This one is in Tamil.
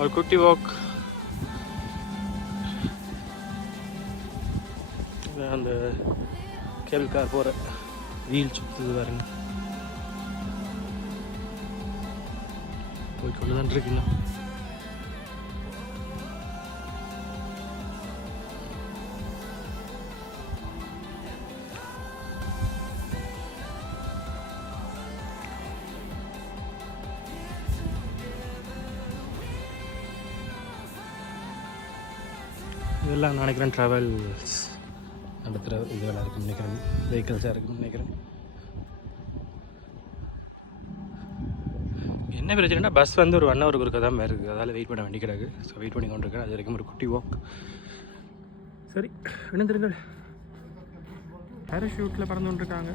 ஒரு குட்டி வாக். அந்த கேபிள் கார் போகிற வீல் சுற்றுது பாருங்க. போய்கொண்டு தான் இருக்குங்க. இதெல்லாம் நான் நினைக்கிறேன் ட்ராவல்ஸ் நடத்துகிற இதெல்லாம் இருக்குன்னு நினைக்கிறேன், வெஹிக்கிள்ஸாக இருக்குன்னு நினைக்கிறேன். என்ன பிரச்சனைனா பஸ் வந்து ஒரு 1 ஹவருக்கு ஒருக்கா தான் இருக்குது, அதால் வெயிட் பண்ண வேண்டி கிடக்கு. ஸோ வெயிட் பண்ணி கொண்டு இருக்கேன். அது வரைக்கும் ஒரு குட்டி வாக். சரி இணைந்திருங்கள். பேராஷூட்டில் பறந்து கொண்டிருக்காங்க.